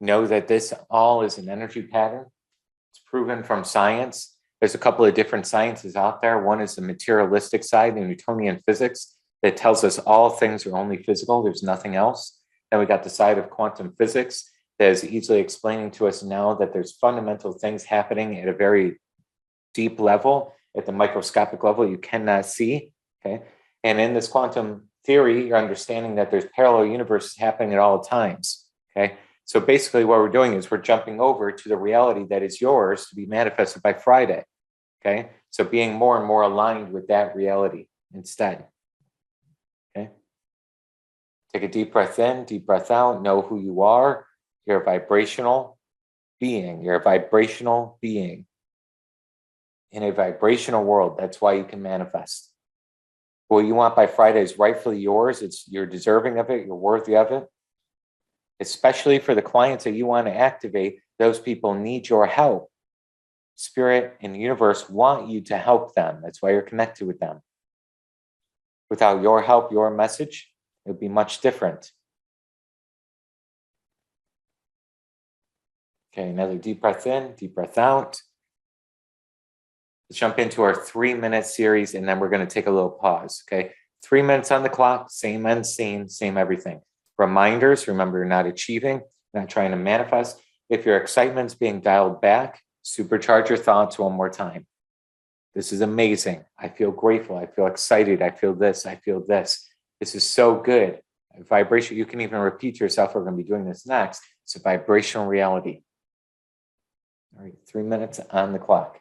Know that this all is an energy pattern. It's proven from science. There's a couple of different sciences out there. One is the materialistic side, the Newtonian physics, that tells us all things are only physical. There's nothing else. Then we got the side of quantum physics that is easily explaining to us now that there's fundamental things happening at a very deep level, at the microscopic level you cannot see. Okay. And in this quantum theory, you're understanding that there's parallel universes happening at all times. Okay. So basically what we're doing is we're jumping over to the reality that is yours to be manifested by Friday. Okay. So being more and more aligned with that reality instead. Okay. Take a deep breath in, deep breath out. Know who you are. You're a vibrational being. You're a vibrational being in a vibrational world. That's why you can manifest. What you want by Friday is rightfully yours. You're deserving of it. You're worthy of it. Especially for the clients that you want to activate, those people need your help. Spirit and the universe want you to help them. That's why you're connected with them. Without your help, your message, it would be much different. Okay, another deep breath in, deep breath out. Let's jump into our 3-minute series, and then we're going to take a little pause. Okay, 3 minutes on the clock, same end scene, same everything. Reminders, remember you're not achieving, not trying to manifest. If your excitement's being dialed back, supercharge your thoughts one more time. This is amazing. I feel grateful. I feel excited. I feel this. I feel this. This is so good. Vibration, you can even repeat to yourself. We're going to be doing this next. It's a vibrational reality. All right, 3 minutes on the clock.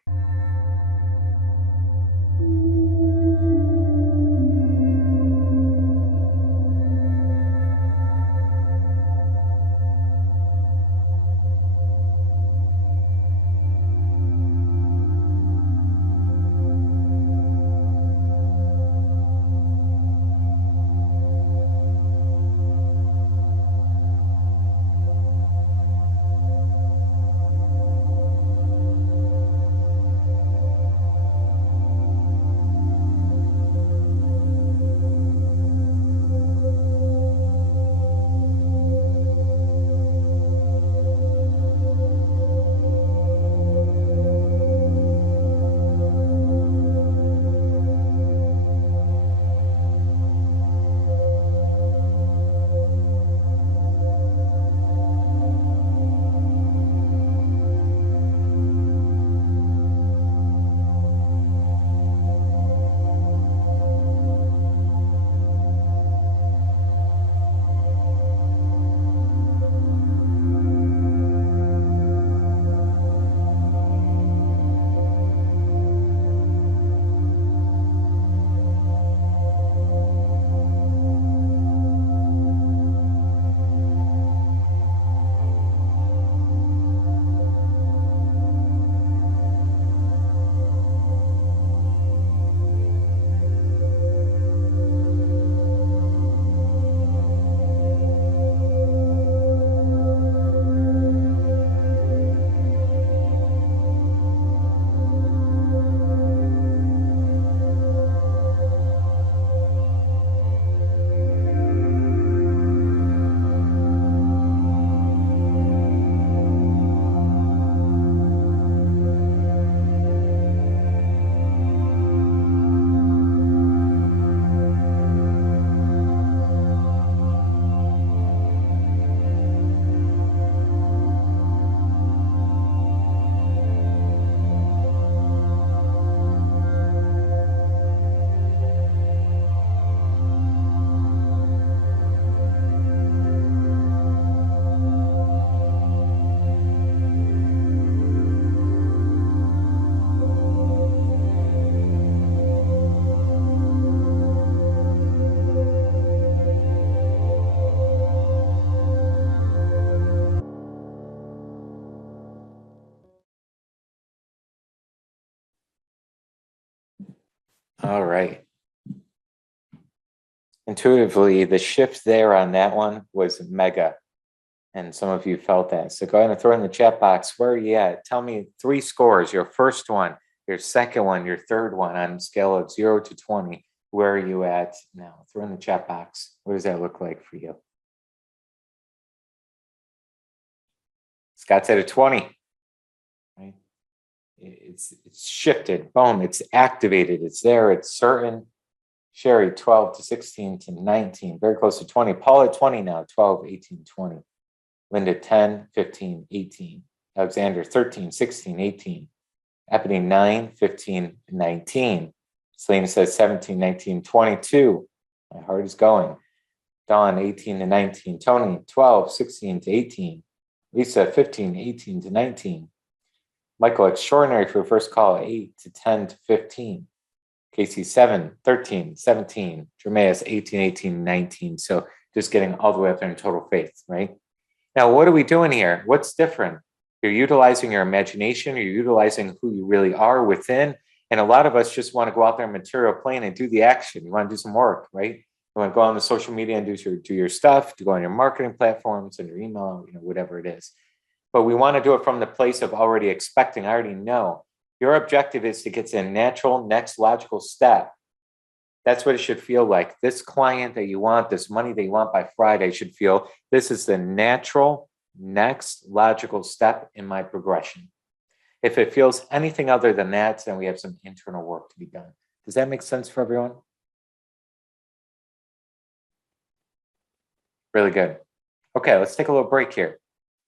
All right. Intuitively, the shift there on that one was mega. And some of you felt that. So go ahead and throw in the chat box. Where are you at? Tell me 3 scores, your first one, your second one, your third one on a scale of 0 to 20. Where are you at now? Throw in the chat box. What does that look like for you? Scott's at a 20. Right? It's shifted. Boom. It's activated. It's there. It's certain. Sherry, 12 to 16 to 19. Very close to 20. Paul at 20 now. 12, 18, 20. Linda, 10, 15, 18. Alexander, 13, 16, 18. Ebony, 9, 15, 19. Selena says 17, 19, 22. My heart is going. Dawn, 18 to 19. Tony, 12, 16 to 18. Lisa, 15, 18 to 19. Michael, extraordinary for first call, 8 to 10 to 15. Casey, 7, 13, 17. Jermaeus, 18, 18, 19. So just getting all the way up there in total faith, right? Now, what are we doing here? What's different? You're utilizing your imagination. You're utilizing who you really are within. And a lot of us just want to go out there in material plane and do the action. You want to do some work, right? You want to go on the social media and do your stuff, to go on your marketing platforms and your email, whatever it is. But we want to do it from the place of already expecting. I already know. Your objective is to get to a natural next logical step. That's what it should feel like. This client that you want, this money that you want by Friday should feel this is the natural next logical step in my progression. If it feels anything other than that, then we have some internal work to be done. Does that make sense for everyone? Really good. Okay, let's take a little break here.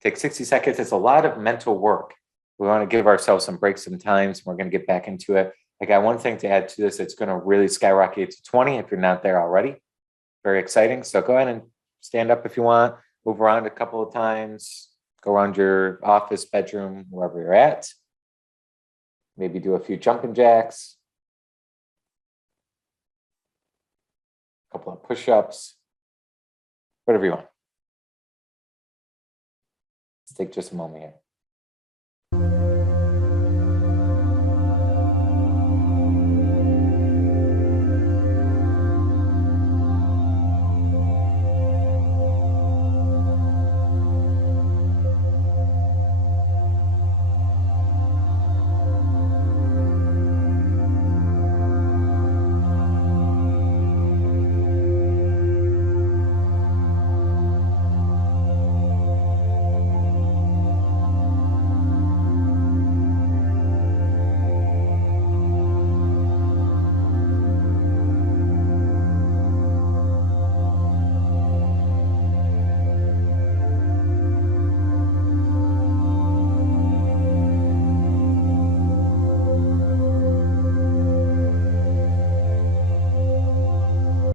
Take 60 seconds. It's a lot of mental work. We want to give ourselves some breaks sometimes. We're going to get back into it. I got one thing to add to this. It's going to really skyrocket to 20 if you're not there already. Very exciting. So go ahead and stand up if you want. Move around a couple of times. Go around your office, bedroom, wherever you're at. Maybe do a few jumping jacks. A couple of push-ups. Whatever you want. Let's take just a moment here.